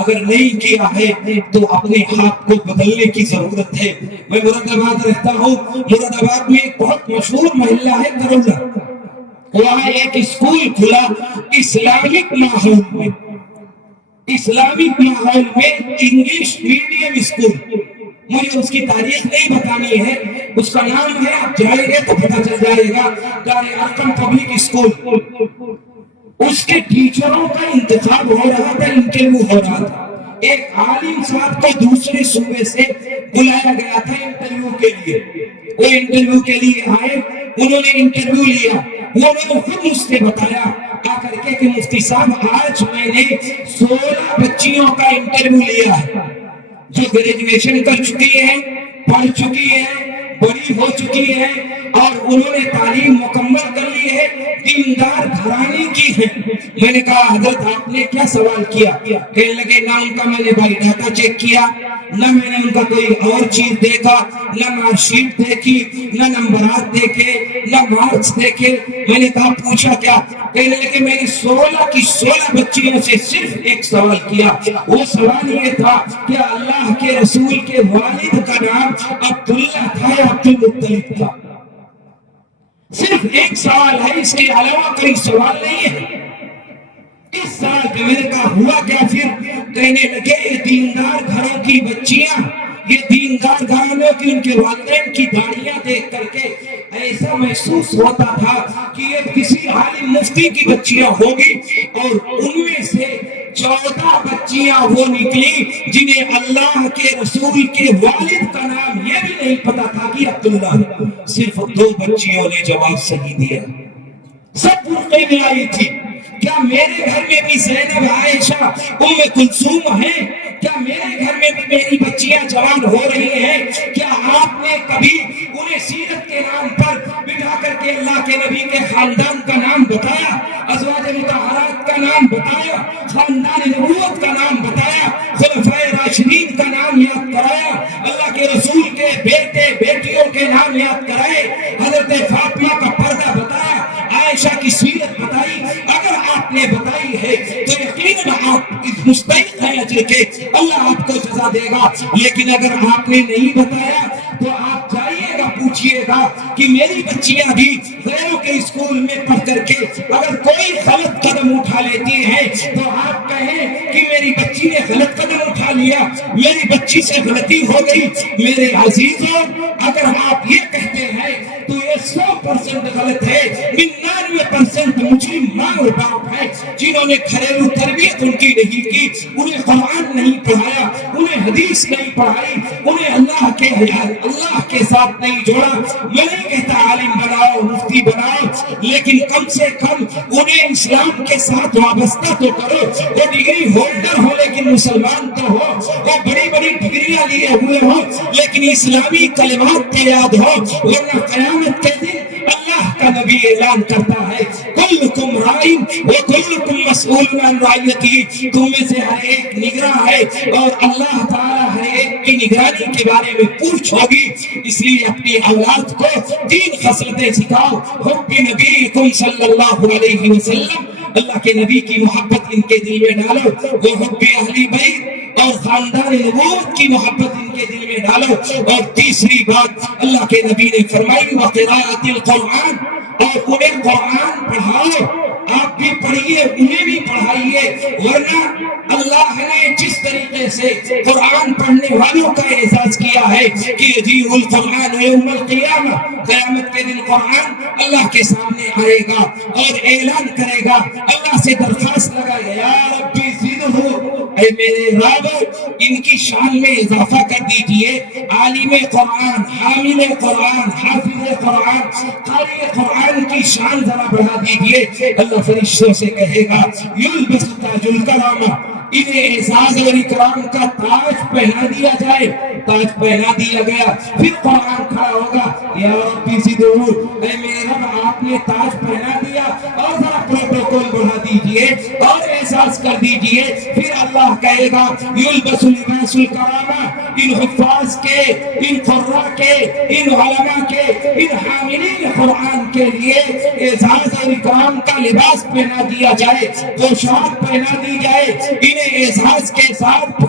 اگر نہیں کیا ہے تو اپنے آپ کو بدلنے کی ضرورت ہے. میں مراد آباد رہتا ہوں. مراد آباد میں ایک بہت مشہور محلہ ہے کرولا. وہاں ایک اسکول کھلا اسلامک ماحول میں، اسلامک ماحول میں انگلش میڈیم اسکول. مجھے اس کی تاریخ نہیں بتانی ہے، اس کا نام ہے، آپ جائیں گے تو پتہ چل جائے گا، دار ارقم پبلک اسکول. اس کے ٹیچروں کا انتخاب ہو رہا تھا، انٹرویو ہو رہا تھا. ایک عالم صاحب کو دوسرے صوبے سے بلایا گیا تھا انٹرویو کے لیے. وہ انٹرویو کے لیے آئے، انہوں نے انٹرویو لیا. وہ نے خود مجھ سے بتایا آ کر کے کہ مفتی صاحب آج میں نے 16 بچیوں کا انٹرویو لیا ہے جو گریجویشن کر چکی ہیں، پڑھ چکی ہیں، بڑی ہو چکی ہے، اور انہوں نے تعلیم مکمل کر لی ہے، دیندار گھرانے کی ہے. میں نے کہا حضرت آپ نے کیا سوال کیا؟ کہنے لگے نہ ان کا میں نے بھائی ڈاٹا چیک کیا، نہ میں نے ان کا کوئی اور چیز دیکھا، نہ مارک شیٹ دیکھی، نہ نمبرات دیکھے، نہ مارکس دیکھے. میں نے کہا پوچھا کیا؟ کہنے لگے میں نے 16 کی 16 بچیوں سے صرف ایک سوال کیا. وہ سوال یہ تھا کہ اللہ کے رسول کے والد کا نام عبداللہ تھا یا عبد المطلب تھا؟ صرف ایک سوال ہے، اس کے علاوہ کوئی سوال نہیں ہے. اس سال پہ میں نے کہا ہوا کیا پھر؟ کہنے لگے یہ دیندار گھروں کی بچیاں، یہ دیندار گھروں کی ان کے والدین کی داڑیاں دیکھ کر کے ایسا محسوس ہوتا تھا کہ یہ کسی عالم مفتی کی بچیاں ہوگی. اور ان میں سے 14 بچیاں وہ نکلی جنہیں اللہ کے رسول کے والد کا نام یہ بھی نہیں پتا تھا کہ عبداللہ. صرف 2 بچیوں نے جواب صحیح دیا. سب برقعے میں آئی تھی. کیا میرے گھر میں بھی زینب، عائشہ، ام کلثوم ہیں؟ کیا میرے گھر میں بھی میری بچیاں جوان ہو رہی ہیں؟ کیا آپ نے کبھی انہیں سیرت کے نام پر بٹھا کر کے اللہ کے نبی کے خاندان کا نام بتایا، ازواج مطہرات کا نام بتایا، خاندان نبوت کا نام بتایا، خلفائے راشدین کا نام یاد کرایا، اللہ کے رسول کے بیٹے بیٹیوں کے نام یاد کرائے، حضرت فاطمہ کا پردہ بتایا، عائشہ کی سیرت بتائی؟ اگر آپ نے بتائی ہے تو یقیناً آپ مستحق ہیں اجر کے، اللہ آپ کو جزا دے گا. لیکن اگر آپ نے نہیں بتایا تو آپ جائیے گا، پوچھئے گا کہ میری بچیاں بھی غیروں کے اسکول میں پڑھ کر کے اگر کوئی غلط قدم اٹھا لیتی ہیں تو آپ کہیں کہ میری بچی نے غلط قدم اٹھا لیا، میری بچی سے غلطی ہو گئی. میرے عزیزوں، اگر آپ یہ کہتے ہیں تو یہ 100% غلط ہے. 99% مجرم ماں اور باپ ہے جنہوں نے گھریلو تربیت ان کی نہیں کی, انہیں قرآن نہیں پڑھایا, انہیں حدیث نہیں پڑھائی, انہیں اللہ کے ساتھ نہیں جوڑا. میں نہیں کہتا عالم بناؤ, مفتی بناؤ, لیکن کم سے کم انہیں اسلام کے ساتھ وابستہ تو کرو. وہ ڈگری ہولڈر ہو لیکن مسلمان تو ہو, وہ بڑی بڑی ڈگریاں لیے ہوئے ہو لیکن اسلامی کلمات تو یاد ہو. ورنہ قیامت کے دن اللہ کا نبی اعلان کرتا ہے کلکم رائن وکلکم مسئول عن رعیتہ, تم میں سے ہر ایک نگراں ہے اور اللہ تعالیٰ ہر ایک کی نگرانی کے بارے میں پوچھ ہوگی. اس لیے اپنی اولاد کو 3 خصلتیں سکھاؤ. حب نبیکم صلی اللہ علیہ وسلم, اللہ کے نبی کی محبت ان کے دل میں ڈالو. وہ حب اہل بیت اور خاندان نبوت کی محبت ان کے دل میں ڈالو. اور تیسری بات اللہ کے نبی نے فرمائی وقراءۃ القرآن, اور انہیں قرآن پڑھاؤ. آپ بھی پڑھیے, انہیں بھی پڑھائیے. ورنہ اللہ نے جس طریقے سے قرآن پڑھنے والوں کا اعزاز کیا ہے کہ یجیء القرآن یوم القیامہ, قیامت کے دن قرآن اللہ کے سامنے آئے گا اور اعلان کرے گا, اللہ سے درخواست لگائے گا یا ربی زدہ, اے میرے رب ان کی شان میں اضافہ کر دیجئے. عالم قرآن, حامل قرآن, حافظ قرآن, قاری قرآن کی شان ذرا بڑھا دیجئے. اللہ فرشتوں سے کہے گا یلبس تاج الکرامہ, انہیں اعزاز اور اکرام کا تاج پہنا دیا جائے. تاج پہنا دیا گیا, پھر قرآن کھڑا ہوگا یا ربی زدہ, اے میرے رب آپ نے تاج پہنا دیا اور ذرا پروٹوکول بڑھا دیجئے اور احساس کر دیجئے. پھر اللہ کہے گا یلبس لباس الکرامہ, ان حفاظ کے, ان قراء کے, ان علماء کے, ان حاملین قرآن کے لیے اعزاز اور اکرام کا لباس پہنا دیا جائے, پوشاک پہنا دی جائے, انہیں اعزاز کے ساتھ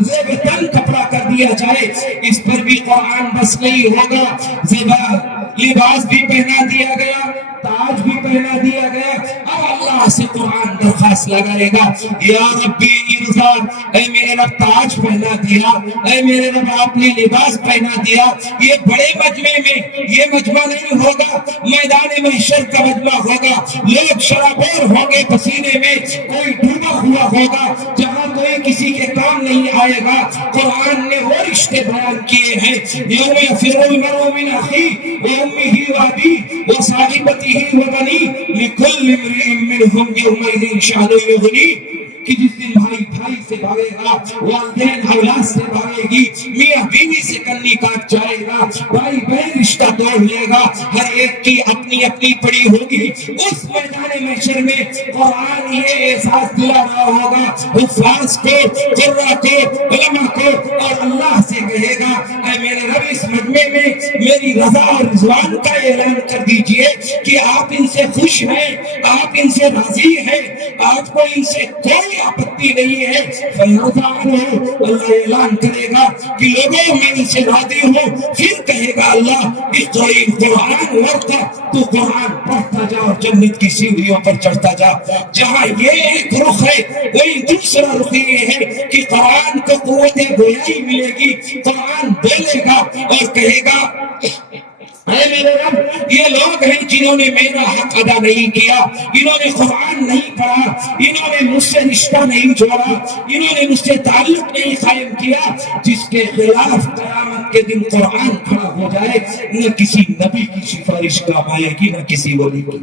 زیب تن کپڑا کر دیا جائے. اس پر بھی قرآن بس نہیں ہوگا, لباس بھی پہنا دیا گیا, تاج بھی پہنا دیا گیا. اب اللہ سے قرآن درخواست لگائے گا یا ربی ارضا, اے میرے رب تاج پہنا دیا, اے میرے رب آپ نے لباس پہنا دیا. یہ بڑے مجمع میں یہ مجمع نہیں ہوگا, میدان محشر کا مجمع ہوگا. لوگ شرابور ہوں گے پسینے میں, کوئی ڈوبا ہوا ہوگا جہاں کوئی کسی کے کام نہیں آئے گا. قرآن نے وہ رشتے بیان کیے ہیں یوم یفر المرء من اخیہ وامہ وابیہ وصاحبتہ وبنیہ لکل امرئ منہم یومئذ شأن یغنیہ, کہ جس دن بھائی بھائی سے بھاگے گا, والدین اولاد سے بھاگے گی, میاں بیوی سے کنی کاٹ جائے گا, بھائی بہن رشتہ توڑ لے گا, ہر ایک کی اپنی اپنی پڑی ہوگی. اس میدان محشر میں قرآن یہ احساس دلا رہا ہوگا حفاظ کو, قراء کو, علماء کو, اور اللہ سے کہے گا اے میرے رب اس مجمع میں میری رضا اور رضوان کا اعلان کر دیجئے کہ آپ ان سے خوش ہیں, آپ ان سے راضی ہیں, آپ کو ان سے کوئی آپتی نہیں ہے. اللہ اعلان کرے گا کہ لوگوں میں ان سے راضی ہوں. پھر کہے گا اللہ اقرأ القرآن ورقہ, تو قرآن پڑھتا جا اور جنت کی سیڑھیوں پر چڑھتا جا. جہاں یہ ایک رخ ہے وہی دوسرا رخ یہ ہے کہ قرآن کو قوت گویائی ملے گی. قرآن بولے گا اور کہے گا اے میرے رب یہ لوگ ہیں جنہوں نے میرا حق ادا نہیں کیا, انہوں نے قرآن نہیں پڑھا, انہوں نے مجھ سے رشتہ نہیں جوڑا, انہوں نے مجھ سے تعلق نہیں قائم کیا. جس کے خلاف قیامت کے دن قرآن کھڑا ہو جائے, نہ کسی نبی کی سفارش کام آئے گی, نہ کسی ولی کی,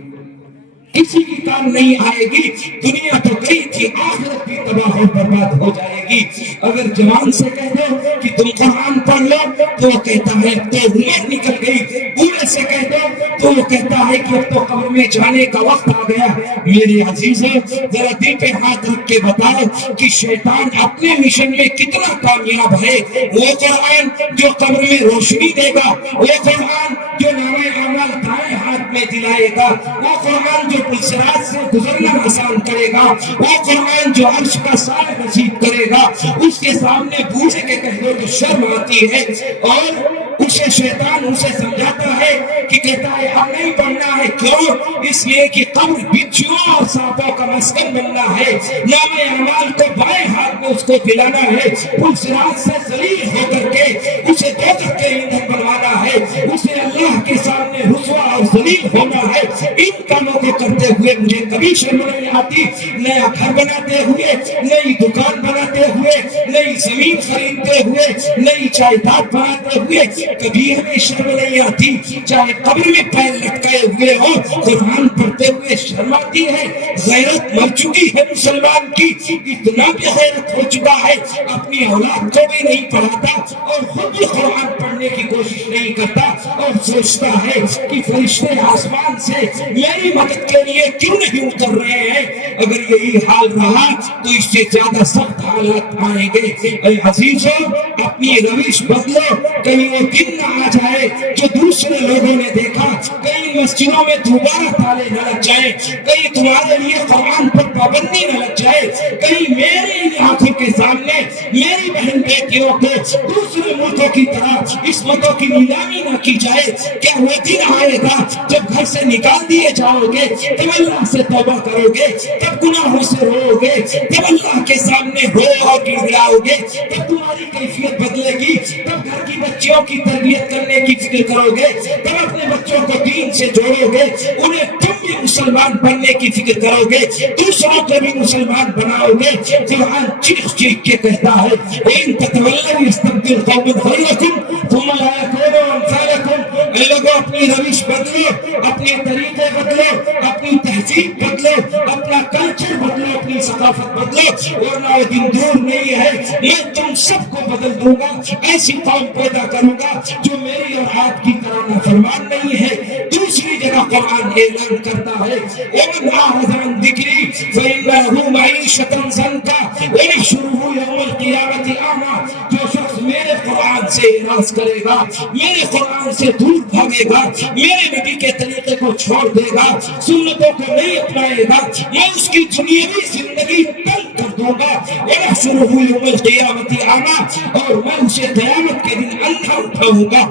کسی کی کام نہیں آئے گی. دنیا تو گئی تھی, آخرت بھی تباہ و برباد ہو جائے گی. اگر جوان سے کہہ دو کہ تم قرآن پڑھ لو تو وہ کہتا ہے تو عمر نکل گئی. بوڑھے سے کہہ دو تو وہ کہتا ہے کہ اب تو قبر میں جانے کا وقت آ گیا. میرے عزیزوں ذرا دل پہ ہاتھ رکھ کے بتاؤ کہ شیطان اپنے مشن میں کتنا کامیاب ہے. وہ قرآن جو قبر میں روشنی دے گا, وہ قرآن جو نامہ اعمال دائیں ہاتھ میں دلائے گا, وہ قرآن جو پلسرات سے گزرنا آسان کرے گا, وہ قرآن جو عرش کا سایہ نصیب کرے گا, اس کے سامنے بوجھے کے کہنے کو شرم آتی ہے. اور اسے شیطان اسے سمجھاتا ہے کہ کہتا ہے اب نہیں پڑھنا ہے. کیوں؟ اس لیے کہ قبر بچھوؤں اور سانپوں کا مسکن بننا ہے. نام اعمال کو بائیں ہاتھ میں اس کو دلانا ہے. پلسرات سے ذلیل ہو کر کے اسے دوزخ کے ایندھن بنوانا ہے. اسے اللہ کے سامنے رسوا اور ذلیل ہونا ہے. ان کاموں کو کرتے ہوئے مجھے کبھی شرم نہیں آتی. نیا گھر بناتے ہوئے، نئی دکان بناتے ہوئے، نئی زمین خریدتے ہوئے، نئی جائیداد بناتے ہوئے کبھی ہمیں شرم نہیں آتی. چاہے قبر میں پیر لٹکائے ہوئے ہو، قرآن پڑھتے ہوئے شرم آتی ہے. غیرت مر چکی ہے مسلمان کی. اتنا بھی غیرت ہو چکا ہے اپنی اولاد کو بھی نہیں پڑھاتا اور خود بھی قرآن پڑھنے کی کوشش نہیں کرتا اور سوچتا ہے کہ فرشتے آسمان سے میری مدد کے لیے کیوں نہیں اتر رہے ہیں. اگر یہی حال رہا تو اس سے زیادہ سخت حالات آئیں گے. اے عزیزوں، اپنی روش بدلو. کہیں وہ دن نہ آ جائے جو دوسرے لوگوں نے دیکھا. کہیں مسجدوں میں دوبارہ تالے نہ لگ جائیں. کہیں تمہارے لیے قرآن پر پابندی نہ لگ جائے. کہیں میری آنکھوں کے سامنے میری بہن بیٹیوں کو دوسرے ملکوں کی طرح عصمتوں کی نیلامی نہ کی جائے. کیا وہ دن آئے گا جب گھر سے نکال دیے جاؤ گے، تب اللہ سے توبہ کرو گے، تب گناہوں سے رو گے، تب اللہ کے سامنے رو اور گڑ گڑاؤ گے، تب تمہاری کیفیت بدلے گی. تب گھر کی بچیوں کی تربیت کرنے کی فکر کرو گے، تب اپنے بچوں کو دین سے جوڑو گے، انہیں تم بھی مسلمان بننے کی فکر کرو گے، دوسروں کو بھی مسلمان بناؤ گے. قرآن چیخ چیخ کے کہتا ہے ان تتولوا یستبدل قوما غیرکم ثم لا یکونوا امثالکم. اے لوگوں، اپنی روش بدلو، اپنے طریقے بدلو، اپنی تہذیب بدلو، اپنا کلچر بدلو، اپنی ثقافت بدلو، ورنہ وہ دن دور نہیں ہے. میں تم سب کو بدل دوں گا. ایسی قوم پیدا کروں گا جو میری اور آپ کی طرح نافرمان نہیں ہے. دوسری جگہ قرآن اعلان کرتا ہے وَمَنْ أَعْرَضَ عَنْ ذِكْرِي فَإِنَّ لَهُ مَعِيشَةً ضَنكًا وَنَحْشُرُهُ يَوْمَ الْقِيَامَةِ أَعْمَى. جو شخص میرے قرآن سے اعراض کرے گا، میرے قرآن سے دور بھاگے گا، میرے نبی کے طریقے کو چھوڑ دے گا، سنتوں کو نہیں اپنائے گا، میں اس کی دنیاوی زندگی تنگ کر دوں گا. وَنَحْشُرُهُ يَوْمَ الْقِيَامَةِ أَعْمَى، اور میں اسے قیامت کے دن اندھا اٹھاؤں گا.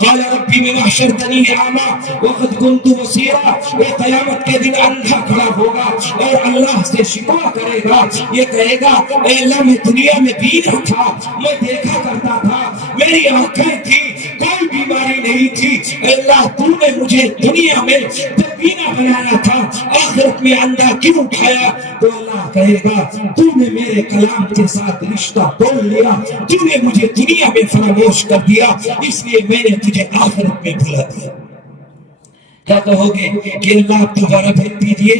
قال ربی بما حشرتنی اعمی وقد كنت بصیرا. وہ قیامت کے دن اندھا کھڑا ہوگا اور اللہ سے شکوہ کرے گا. یہ کہے گا اے اللہ، میں دنیا میں بینا تھا، میں دیکھا کرتا تھا، میری آنکھیں تھی، کوئی بیماری نہیں تھی. اے اللہ، تو نے مجھے دنیا میں بینا بنایا تھا، آخرت میں اندھا کیوں اٹھایا؟ تو اللہ کہے گا تو نے میرے کلام کے ساتھ رشتہ توڑ لیا، تو نے مجھے دنیا میں فراموش کر دیا، اس لیے میں نے تجھے آخرت میں بھلا دیا. کیا کہو گے کہ اللہ آپ دوبارہ بھیج دیجئے،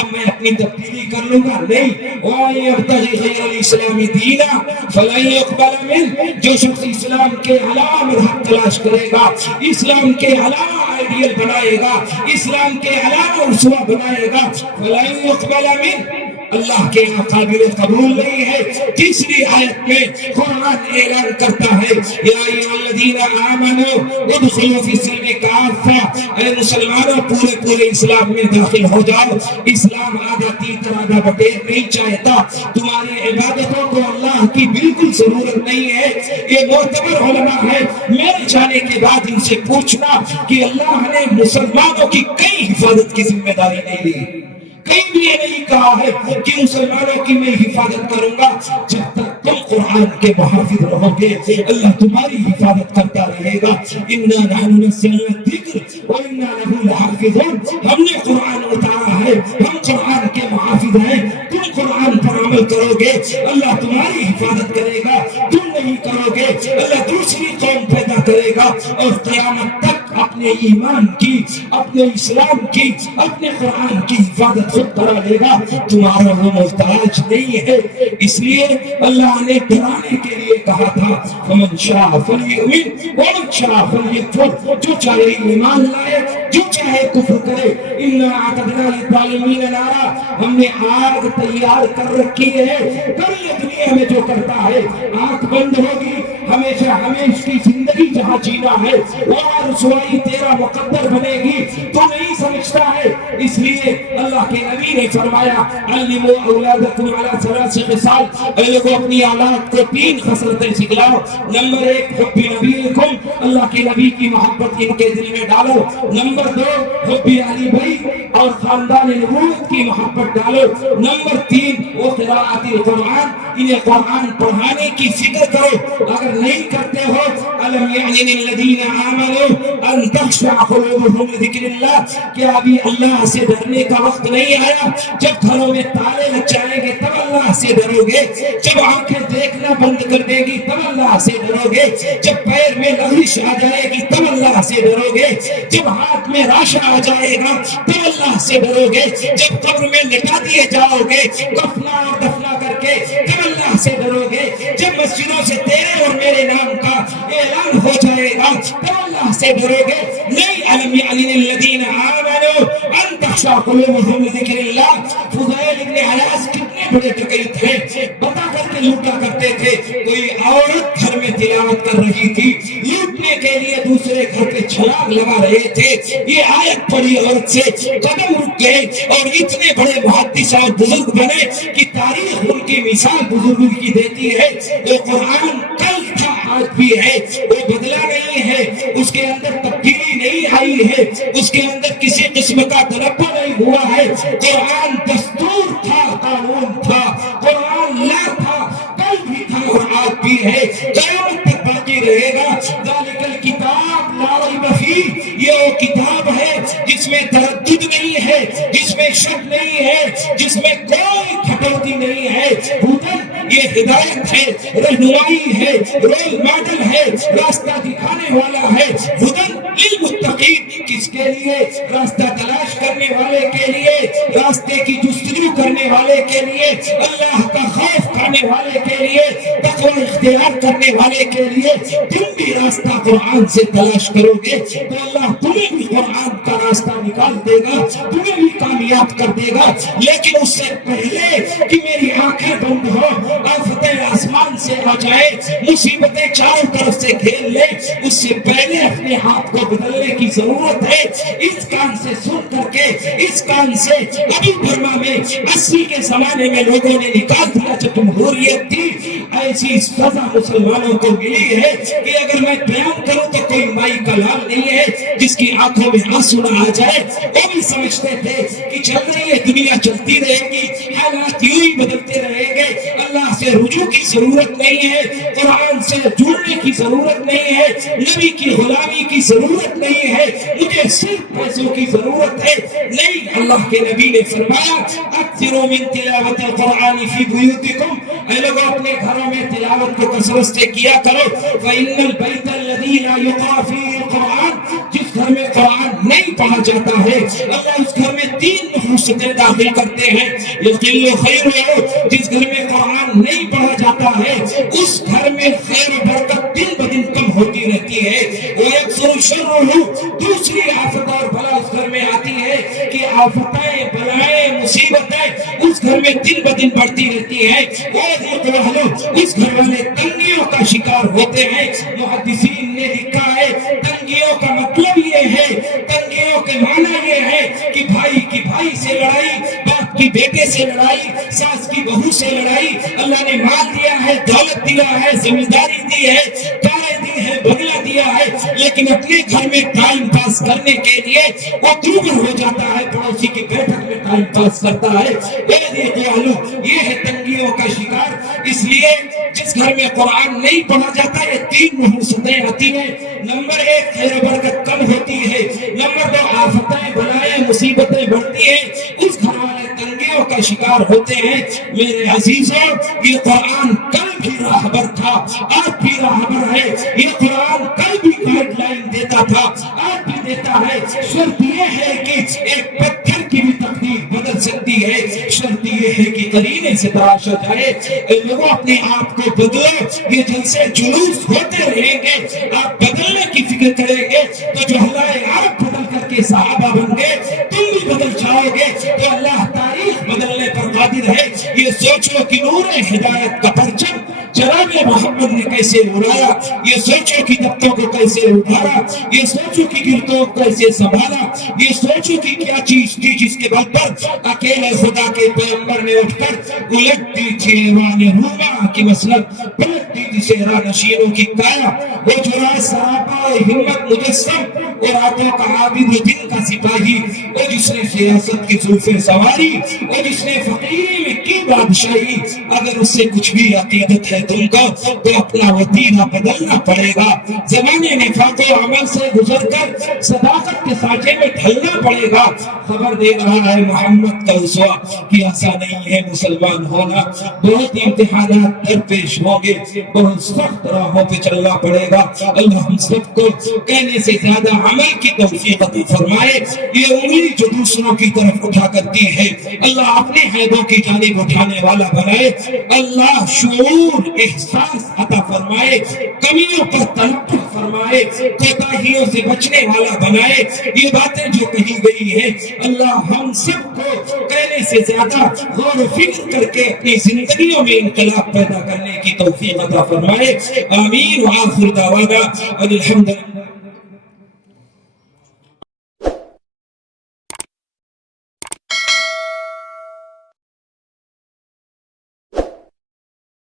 اب میں اپنی تبدیلی کر لوں گا؟ نہیں. وَمَن يَبْتَغِ غَيْرَ الْإِسْلَامِ دِينًا فَلَن يُقْبَلَ مِنْهُ. جو شخص اسلام کے علاوہ مذہب تلاش کرے گا، اسلام کے علاوہ آئیڈیل بنائے گا، اسلام کے علاوہ رسوا بنائے گا، فَلَن يُقْبَلَ مِنْهُ، اللہ کے یہاں قابل قبول نہیں ہے. تیسری آیت میں قرآن اعلان کرتا ہے یا ایھا الذین آمنوا ادخلوا فی السلم کافہ. اے مسلمانوں، پورے اسلام میں داخل ہو جاؤ. اسلام آدھا تیتر آدھا بٹیر نہیں چاہتا. تمہاری عبادتوں کو اللہ کی بالکل ضرورت نہیں ہے. یہ معتبر علماء ہے، میرے جانے کے بعد ان سے پوچھنا کہ اللہ نے مسلمانوں کی کئی حفاظت کی ذمہ داری نہیں لی. کہیں بھی یہ نہیں کہا ہے کہ مسلمانوں کی میں حفاظت کروں گا. جب تک تم قرآن کے محافظ رہو گے، اللہ تمہاری حفاظت کرتا رہے گا. اِنَّا نَحْنُ نَزَّلْنَا الذِّكْرَ وَإِنَّا لَهُ لَحَافِظُونَ. ہم نے قرآن اتارا ہے، ہم قرآن کے محافظ ہیں. تم قرآن پر عمل کرو گے، اللہ تمہاری حفاظت کرے گا. تم نہیں کرو گے، اللہ دوسری قوم پیدا کرے گا اور قیامت تک اپنے ایمان کی، اپنے اسلام کی، اپنے قرآن کی حفاظت خود کرا لے گا. تمہارا وہ محتاج نہیں ہے. اس لیے اللہ نے ڈرانے کے لیے کہا تھا فمن شاء فلیؤمن ومن شاء فلیکفر. جو چاہے ایمان لائے، جو چاہے کفر کرے. انا اعتدنا للظالمین نارا. ہم نے آگ تیار کر رکھی ہے. کر یہ دنیا میں جو کرتا ہے، آنکھ بند ہوگی، ہمیشہ ہمیش کی زندگی جہاں جینا ہے، وہاں رسوائی تیرا مقدر بنے گی. تو نہیں سمجھ بچتا ہے. اس لیے اللہ کے نبی نے فرمایا علموا اولادکم علی ثلاث خصال، اے لوگوں اپنی اولاد کو 3 خصلتیں سکھلاؤ. نمبر 1 حب نبیکم، اللہ کے نبی کی محبت ان کے دل میں ڈالو. نمبر 2 حب علی بھائی اور خاندان نبوت کی محبت ڈالو. نمبر 3 وہ قراءت القرآن، انہیں قرآن پڑھانے کی فکر کرو. اگر نہیں کرتے ہو الم یعن للذین آمنوا ان تخشع قلوبهم لذکر اللہ، کیا ابھی اللہ سے ڈرنے کا وقت نہیں آیا؟ جب گھروں میں تالے لگ جائیں گے تب اللہ سے ڈرو گے، جب آنکھیں دیکھنا بند کر دیں گی تب اللہ سے ڈرو گے، جب پیر میں لغزش آ جائے گی تب اللہ سے ڈرو گے، جب ہاتھ میں راشا آ جائے گا تب اللہ سے ڈرو گے، جب قبر میں لٹا دیے جاؤ گے کفنا اور دفنا کر کے تب اللہ سے ڈرو گے، جب مسجدوں سے تیرے اور میرے نام کا اعلان ہو جائے گا تب اللہ سے ڈرو گے. نہیں علم یعن للذین آمنوا ان تخشع قلوبهم لذکر اللہ. فضیل ابن عیاض کتنے بڑے ڈکیت ہیں، بتا کر کے لوٹا کرتے تھے. کوئی عورت گھر میں تلاوت کر رہی تھی، لوٹنے کے لیے دوسرے گھر پہ چھلانگ لگا رہے تھے. یہ آیت پڑھی عورت سے قدم رک گئے اور اتنے بڑے محدث اور بزرگ بنے کہ تاریخ ان کی مثال بزرگوں کی دیتی ہے. وہ قرآن کل تھا آج بھی ہے، وہ بدلا نہیں ہے، اس کے اندر تبدیلی نہیں آئی ہے، اس کے اندر کسی قسم کا تنبہ نہیں ہوا ہے. قرآن دستور تھا، قانون تھا، قرآن لا تھا، کل بھی تھا اور آج بھی ہے، قیامت تک باقی رہے گا. ذالک الکتاب لا ریب فیہ، یہ وہ کتاب ہے جس میں تردد نہیں ہے، جس میں شک نہیں ہے، جس میں کوئی کھٹوتی نہیں ہے. ہدن، یہ ہدایت ہے، رہنمائی ہے، رول ماڈل ہے، راستہ دکھانے والا ہے. ہدن للمتقین، کس کے لیے؟ راستہ تلاش کرنے والے کے لیے، راستے کی جستجو کرنے والے کے لیے، اللہ کا خوف کھانے والے کے لیے، تقوی اختیار کرنے والے کے لیے. تم بھی راستہ قرآن سے تلاش کرو گے تو اللہ تمہیں بھی قرآن کا راستہ نکال دے گا، تمہیں بھی کامیاب کر دے گا. لیکن اس سے پہلے کہ میری آنکھیں بند ہو، آفتیں آسمان سے آ جائے، مصیبتیں چاروں طرف سے گھیر لے، اس سے پہلے اپنے ہاتھ کو بدلنے کی ضرورت ہے. اس کان سے سن کر کے، اس کان سے ابھی برما میں 80 کے زمانے میں لوگوں نے نکال دیا جب جمہوریت تھی. ایسی سزا مسلمانوں کو ملی ہے کہ اگر میں بیان کروں تو کوئی مائی کا لال نہیں ہے جس کی آنکھوں میں آنسو نہ آ جائے. وہ بھی سمجھتے تھے کہ چل رہی ہے دنیا، چلتی رہے گی، حالات یوں ہی بدلتے رہیں گے، اللہ سے رجوع کی ضرورت نہیں ہے، قرآن سے جڑنے کی ضرورت نہیں ہے، نبی کی غلامی کی ضرورت نہیں ہے، مجھے صرف پیسوں کی ضرورت ہے. نہیں، اللہ کے نبی نے فرمایا اکثروا من تلاوت القرآن فی بیوتکم، اے لوگوں اپنے گھروں میں تلاوت کو کثرت سے کیا کرو. فإن البیت الذی لا یقرأ فیہ القرآن، جس گھر میں قرآن نہیں پڑھا جاتا ہے اللہ اس گھر میں 3 نحوستیں داخل کرتے ہیں. یقل خیر ہو، جس گھر میں قرآن نہیں پڑھا جاتا ہے اس گھر میں خیر و برکت دن بدن کم ہوتی رہتی ہے. وَيَكْثُرُ شَرُّهُ، دوسری آفت اور بلا اس گھر میں آتی ہے کہ آفتیں، بلائیں، مصیبتیں اس گھر میں دن بدن بڑھتی رہتی ہے. اس گھر والے تنگیوں کا شکار ہوتے ہیں. محدثین نے لکھا ہے تنگیوں کا مطلب یہ ہے، تنگیوں کے معنی یہ ہے کہ بھائی کی بھائی سے لڑائی، باپ کی بیٹے سے لڑائی، ساس کی بہو سے لڑائی. اللہ نے مال دیا ہے، دولت دیا ہے، ذمہ داری دی ہے، کاریں دی ہے، بنگلہ دیا ہے، لیکن اپنے گھر میں ٹائم پاس کرنے کے لیے وہ دوبر ہو جاتا ہے، پڑوسی کی بیٹھک میں ٹائم پاس کرتا ہے. یہ ہے تنگیوں کا شکار. اس لیے جس گھر میں قرآن نہیں پڑھا جاتا یہ 3 نحوستیں آتی ہیں. نمبر 1 خیر و برکت کم ہوتی ہے. نمبر 2 آفتیں، بلائیں، مصیبتیں بڑھتی ہیں. اس گھر والے تنگیوں کا شکار ہوتے ہیں. میرے عزیزوں، یہ قرآن کل بھی راہبر تھا، آج بھی راہبر ہے. یہ قرآن کل بھی گائیڈ لائن دیتا تھا، آج بھی دیتا ہے. شرط یہ ہے کہ ایک پتھر کی بھی تقدیر بدل سکتی ہے، شرط یہ ہے کہ قرینے سے تراشا جائے. لوگوں اپنے آپ کو بدلو. یہ جلسے جلوس ہوتے رہیں گے، آپ بدلنے کی فکر کریں گے تو جو اللہ عرب بدل کر کے صحابہ بن گئے تم بھی بدل جاؤ گے تو اللہ تاریخ بدلنے پر قادر ہے. یہ سوچو کہ نور ہدایت کا پرچم جناب محمد نے کیسے اڑایا، یہ سوچو کہ تختوں کو کیسے اٹھایا، یہ سوچو کہ گردوں کو کیسے سنبھالا، یہ سوچو کہ کیا چیز تھی جس کے بل پر اکیلے خدا کے پیغمبر نے اٹھ کر الٹتی تھی ایوان روما کی مسلط، پلٹتی تھی صحرا نشینوں کی کایا، وہ چرائے سراپا ہمت مجسم اور راتوں کا عابد و دن کا سپاہی، وہ جس نے سیاست کی زلفیں سواری، وہ جس نے فقیری میں کی بادشاہی، اگر اس سے کچھ بھی عقیدت ہے تم کو تو اپنا وطینہ بدلنا پڑے گا، زمانے نفاق و عمل سے گزر کر صداقت کے سانچے میں ڈھلنا پڑے گا۔ خبر دے رہا ہے محمد کا اسوہ کہ ایسا نہیں ہے مسلمان ہونا، بہت امتحانات درپیش ہوں گے، بہت سخت راہوں پہ چلنا پڑے گا۔ اللہ ہم سب کو کہنے سے زیادہ عمل کی توفیق عطا فرمائے۔ یہ انگلی جو دوسروں کی طرف اٹھا کرتی ہے اللہ اپنے عیبوں کی جانب اٹھانے والا بنائے، اللہ شعور احساس عطا فرمائے، کمیوں پر تنبہ فرمائے، کوتاہیوں سے بچنے والا بنائے۔ یہ باتیں جو کہی گئی ہیں اللہ ہم سب کو کہنے سے زیادہ غور و فکر کر کے اپنی زندگیوں میں انقلاب پیدا کرنے کی توفیق عطا فرمائے۔ آمین۔ وآخر دعوانا الحمدللہ۔